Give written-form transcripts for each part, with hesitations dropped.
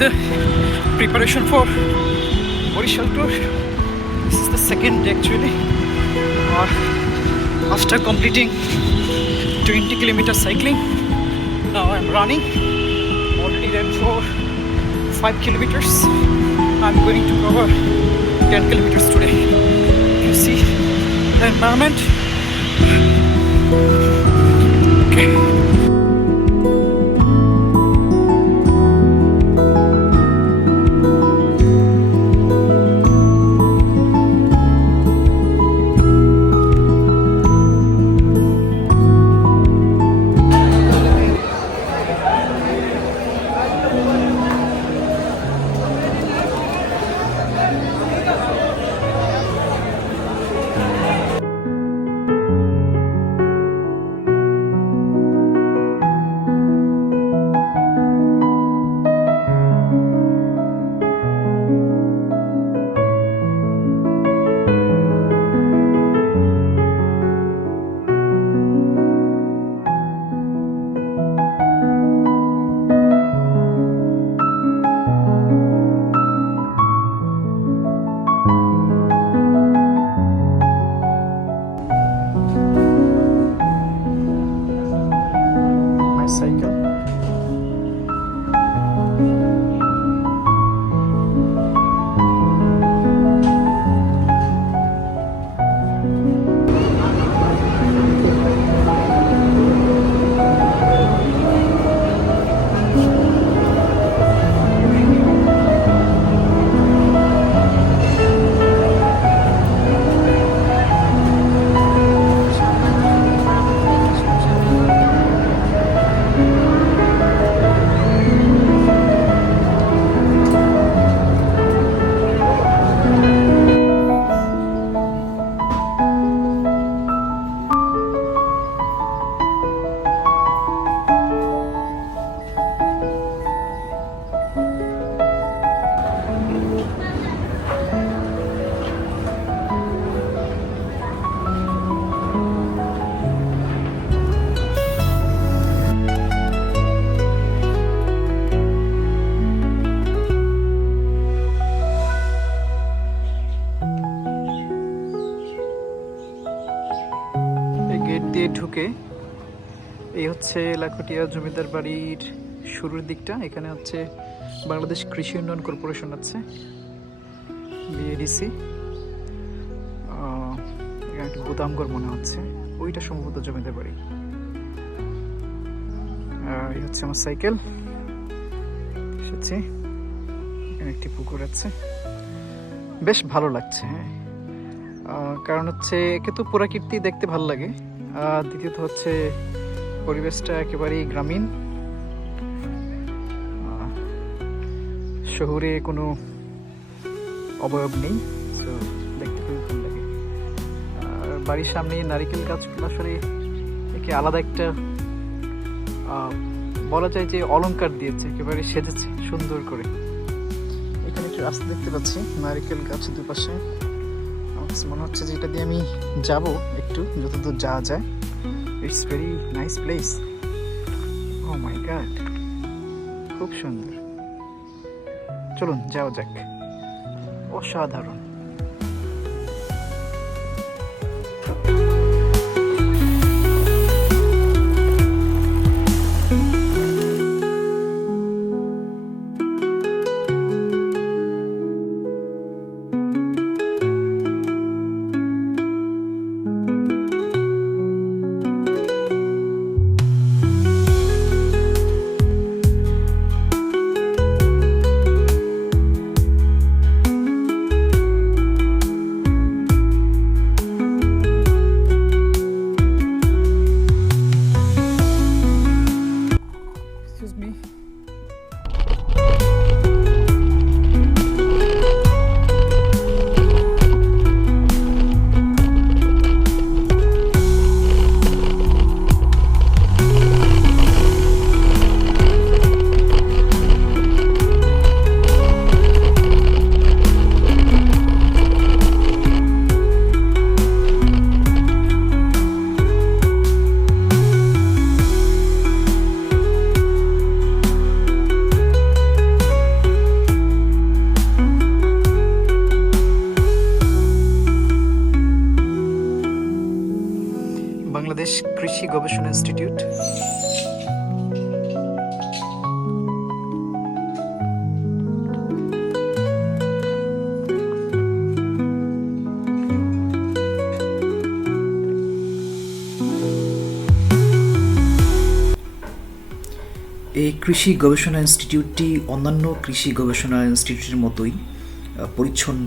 the preparation for Borishal tour. This is the second day actually. After completing 20 kilometers cycling, now I'm running. Already ran for 5 kilometers. I'm going to cover 10 kilometers today. You see the environment. Okay. ঢুকে এই হচ্ছে লাখটিয়া জমিদার বাড়ির শুরুর দিকটা। এখানে হচ্ছে বাংলাদেশ কৃষি উন্নয়ন কর্পোরেশন আছে, বিএডিসি। এখানে একটা গুদামঘর মনে হচ্ছে, ওইটা সম্ভবত জমিদার বাড়ি। এই হচ্ছে আমার সাইকেল, এসেছি। এখানে একটি পুকুর আছে, বেশ ভালো লাগছে। হ্যাঁ, কারণ হচ্ছে একে তো প্রকৃতি দেখতে ভালো লাগে, দ্বিতীয়ত হচ্ছে পরিবেশটা একেবারেই গ্রামীণ, শহরে কোনো অবয়ব নেই, তো দেখতে খুবই ভালো লাগে। আর বাড়ির সামনে নারিকেল গাছগুলো আসলে একে আলাদা একটা বলা যায় যে অলংকার দিয়েছে, একেবারে সেজেছে সুন্দর করে। এখানে একটু রাস্তা দেখতে পাচ্ছি, নারিকেল গাছ দুপাশে। মনে হচ্ছে যে এটা দিয়ে আমি যাব একটু, যতদূর যাওয়া যায়। It's very nice place. Oh my god, খুব সুন্দর। চলুন যাওয়া যাক। অসাধারণ। এই কৃষি গবেষণা ইনস্টিটিউটটি অন্যান্য কৃষি গবেষণা ইনস্টিটিউটের মতোই পরিচ্ছন্ন,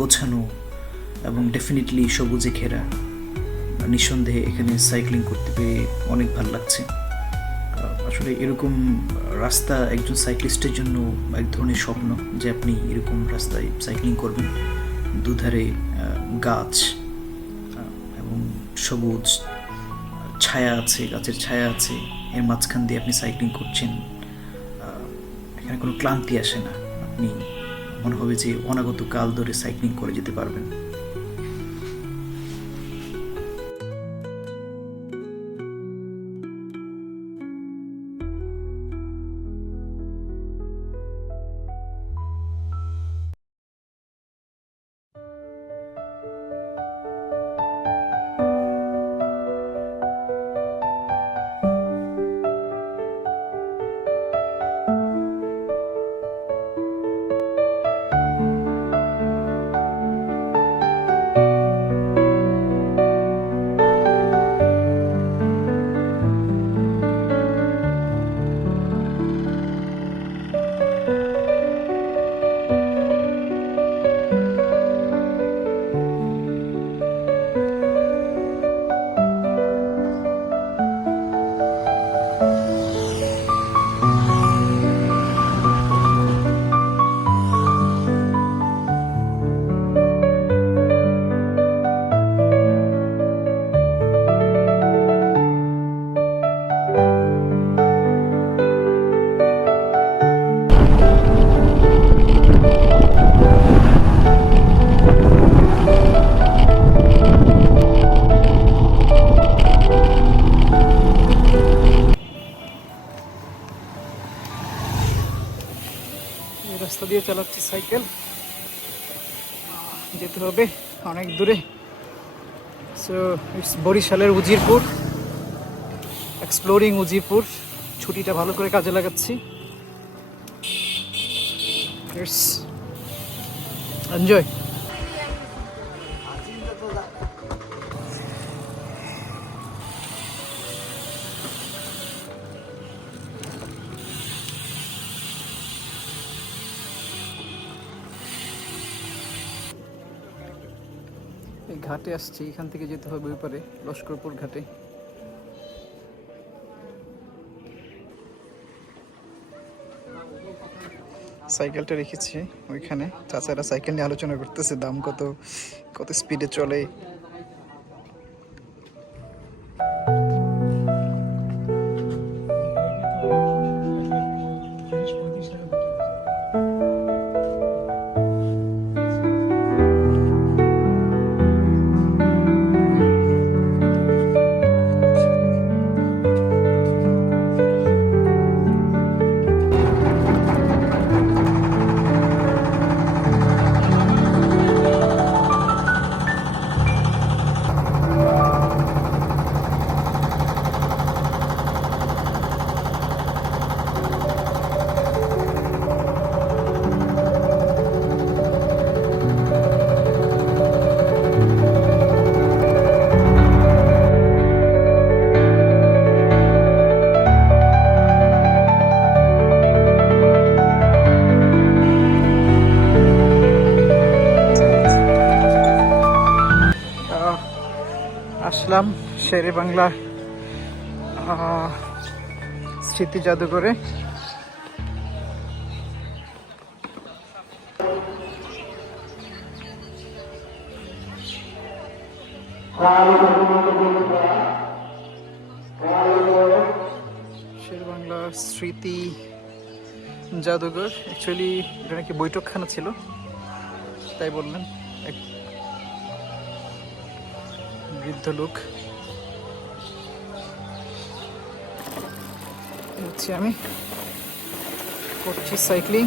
গোছানো এবং ডেফিনেটলি সবুজে ঘেরা। নিঃসন্দেহে এখানে সাইক্লিং করতে পেরে অনেক ভালো লাগছে। আসলে এরকম রাস্তা একজন সাইক্লিস্টের জন্য এক ধরনের স্বপ্ন, যে আপনি এরকম রাস্তায় সাইক্লিং করবেন, দুধারে গাছ এবং সবুজ ছায়া আছে, গাছের ছায়া আছে, এর মাঝখান দিয়ে আপনি সাইক্লিং করছেন। এখানে কোনো ক্লান্তি আসে না, আপনি মনে হবে যে অনাগত কাল ধরে সাইক্লিং করে যেতে পারবেন। রাস্তা দিয়ে চালাচ্ছি সাইকেল, যেতে হবে অনেক দূরে। সো ইটস বরিশালের উজিরপুর, এক্সপ্লোরিং উজিরপুর। ছুটিটা ভালো করে কাজে লাগাচ্ছি। It's enjoy. এই ঘাটে আসছি, এখান থেকে যেতে হবে ওই পারে লস্করপুর ঘাটে। সাইকেলটা রেখেছি ওইখানে, চাচারা সাইকেল নিয়ে আলোচনা করতেছে, দাম কত, কত স্পিডে চলে। আসলাম শেরে বাংলা স্মৃতি জাদুঘরে। শেরে বাংলা স্মৃতি জাদুঘর, অ্যাকচুয়ালি এটা নাকি বৈঠকখানা ছিল, তাই বললেন এক বৃদ্ধ লোক। হচ্ছে আমি করছি সাইক্লিং।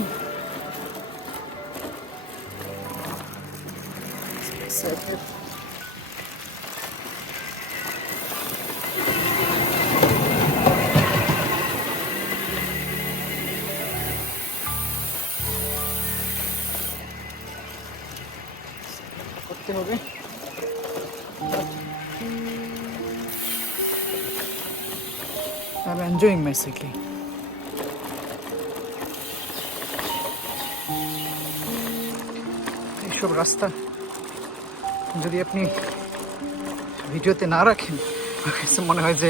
করতে হবে। I'm enjoying my cycling. এইসব রাস্তা যদি আপনি ভিডিওতে না রাখেন, আমার কাছে মনে হয় যে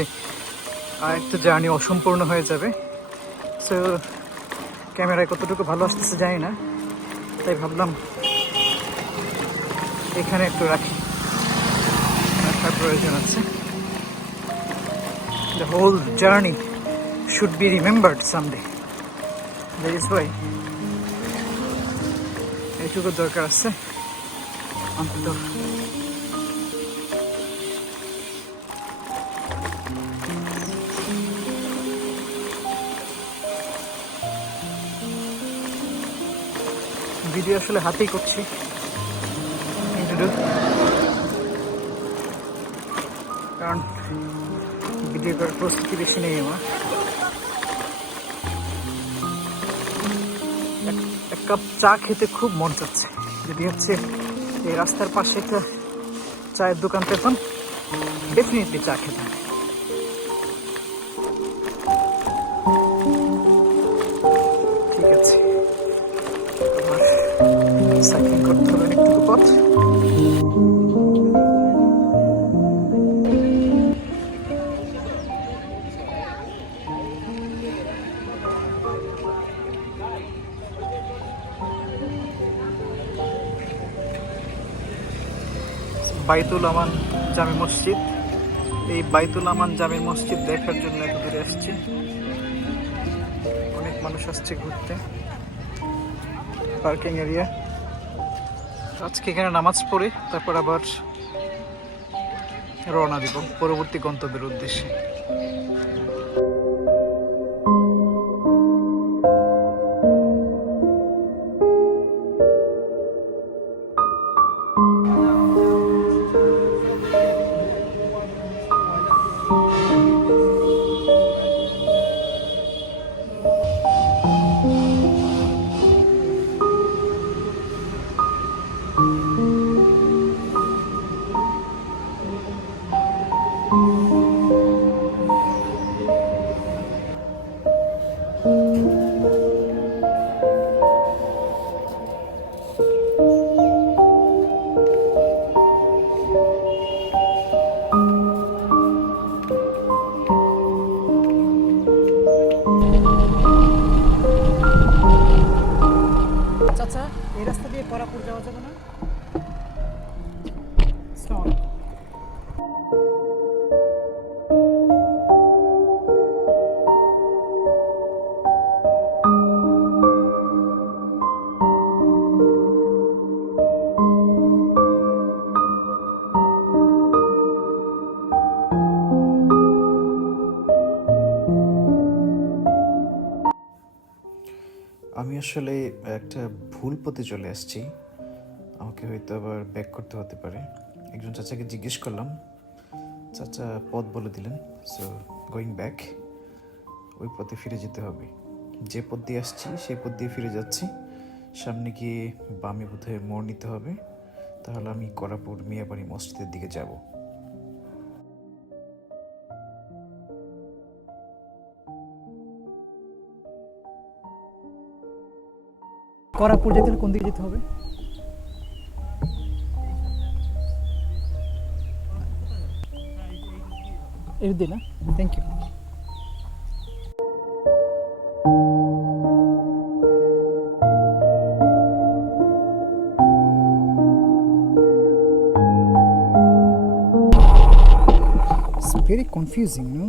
একটা জার্নি অসম্পূর্ণ হয়ে যাবে। সো ক্যামেরায় কতটুকু ভালো আসতেছে জানি না, তাই ভাবলাম এখানে একটু রাখি, রাখার প্রয়োজন আছে। The whole journey should be remembered someday. That is why এইটুকু দরকার আছে অন্তত। ভিডিও আসলে হাতেই করছি, কারণ ভিডিও করার প্রস্তুতি বেশি নেই আমার। এক কাপ চা খেতে খুব মন চাচ্ছে, যদি হচ্ছে এই রাস্তার পাশে একটা চায়ের দোকান পেতাম, ডেফিনেটলি চা খেতাম। ঠিক আছে, আমার সাইক্লিং করতে হবে অনেকটুকু পথ। বাইতুল আমান জামে মসজিদ, এই বাইতুল আমান জামে মসজিদ দেখার জন্য এত দূরে আসছি। অনেক মানুষ আসছে ঘুরতে, পার্কিং এরিয়া। আজকে এখানে নামাজ পড়ে তারপর আবার রওনা দিব পরবর্তী গন্তব্যের উদ্দেশ্যে। চাচা, এই রাস্তা দিয়ে করাপুর যাওয়া যাবে না? আমি আসলে একটা ভুল পথে চলে আসছি, আমাকে হয়তো আবার ব্যাক করতে হতে পারে। একজন চাচাকে জিজ্ঞেস করলাম, চাচা পথ বলে দিলেন। সো গোয়িং ব্যাক, ওই পথে ফিরে যেতে হবে। যে পথ দিয়ে আসছি সেই পথ দিয়ে ফিরে যাচ্ছি। সামনে গিয়ে বামে বোধহয় মোড় নিতে হবে, তাহলে আমি করাপুর মিয়াবাড়ি মসজিদের দিকে যাব। করাপুর যেতে কোন দিকে যেতে হবে? এর দিন না, thank you. It's very confusing, no?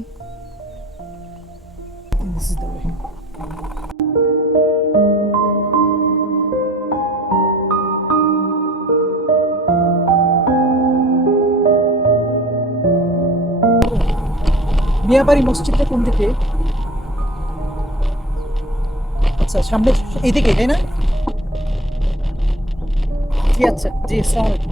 This is the way. Miyabari মসজিদটা কোন দিকে? আচ্ছা, সামনে এইদিকে, তাই না? জি আচ্ছা, জি আসসালামু আলাইকুম।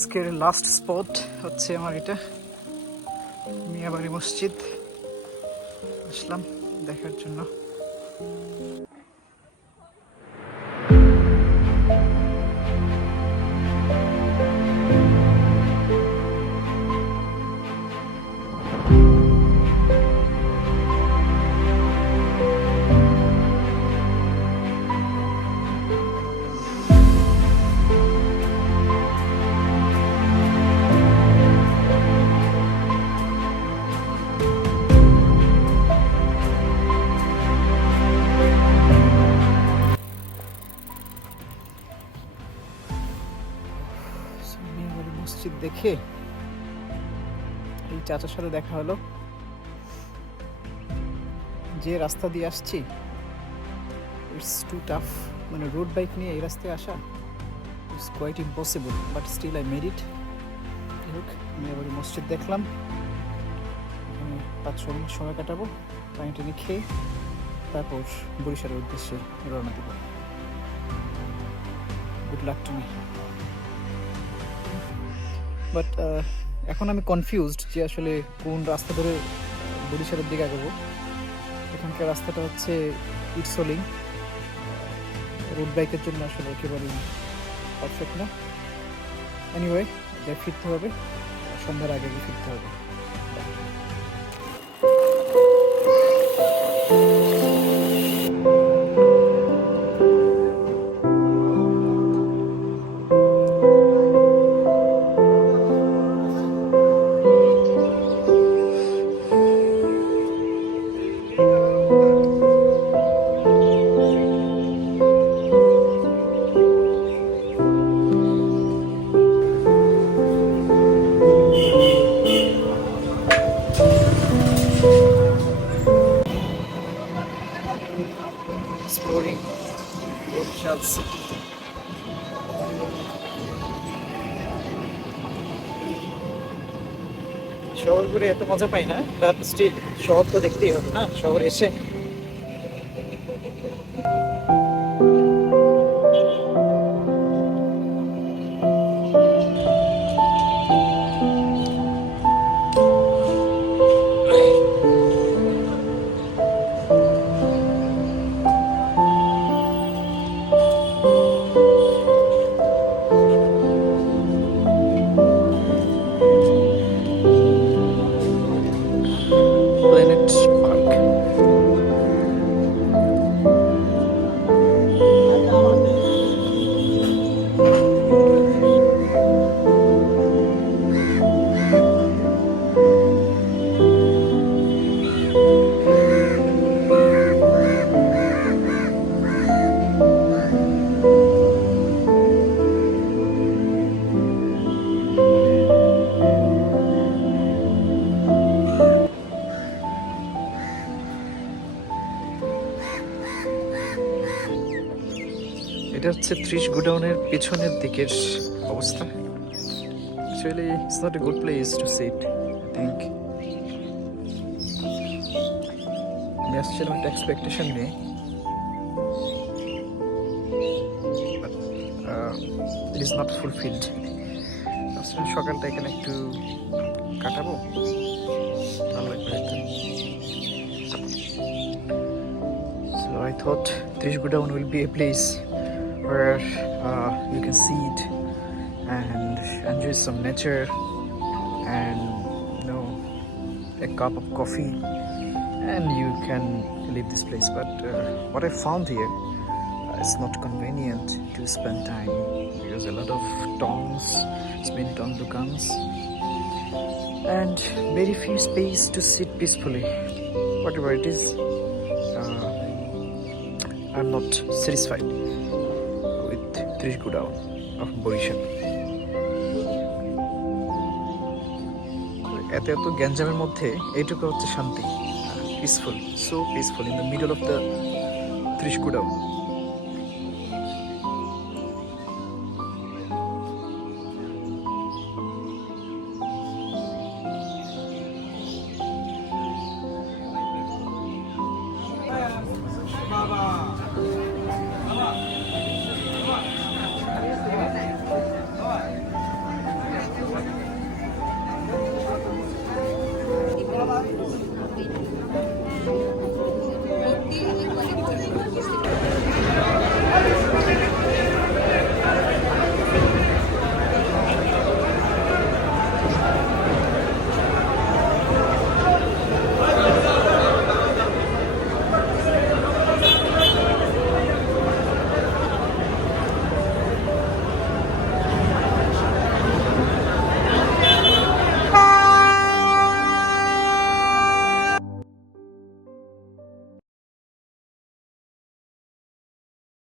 আজকের লাস্ট স্পট হচ্ছে আমার এটা মিয়াবাড়ি মসজিদ। আসলাম দেখার জন্য। মিয়াবাড়ি মসজিদ দেখে এই চাচার সাথে দেখা হলো। যে রাস্তা দিয়ে আসছি ইটস টু টাফ, মানে রোড বাইক নিয়ে এই রাস্তায় আসা it's quite impossible, but still I made it. হোক, মিয়াবাড়ি মসজিদ দেখলাম, এখানে 5-6 মিনিট সময় কাটাবো, পানি টানি খেয়ে তারপর বরিশালের উদ্দেশ্যে রওনা দেব। Good luck to me. But এখন আমি কনফিউজড যে আসলে কোন রাস্তা ধরে বরিশালের দিকে আগাবো। এখানকার রাস্তাটা হচ্ছে ইটসোলিং, রোড বাইকের জন্য আসলে একেবারেই পারফেক্ট না। এনিওয়ে, যা ফিরতে হবে, সন্ধ্যার আগে ফিরতে হবে। Exploring Borishal City. শহর ঘুরে এত মজা পাই না, বাট স্টিল শহর তো দেখতেই হবে না, শহরে এসে। এটা হচ্ছে 30 গোডাউনের পেছনের দিকের অবস্থা। Actually it's not a good place to sit, I think. আমি আসছিলাম একটা এক্সপেকটেশন নিয়ে, but it is not fulfilled. আসলে সকালটা এখানে একটু কাটাবো, ভালো লাগবে হয়তো। So I thought 30 Godown will be a place where you can see it and enjoy some nature and a cup of coffee, and you can leave this place. But what I found here, it's not convenient to spend time because a lot of tongs spent on dukans and very few space to sit peacefully. Whatever it is, I'm not satisfied with 30 Godown of Borishal. এত গ্যাঞ্জামের মধ্যে এইটুকু হচ্ছে শান্তি, peaceful, so peaceful in the middle of the 30 Godown.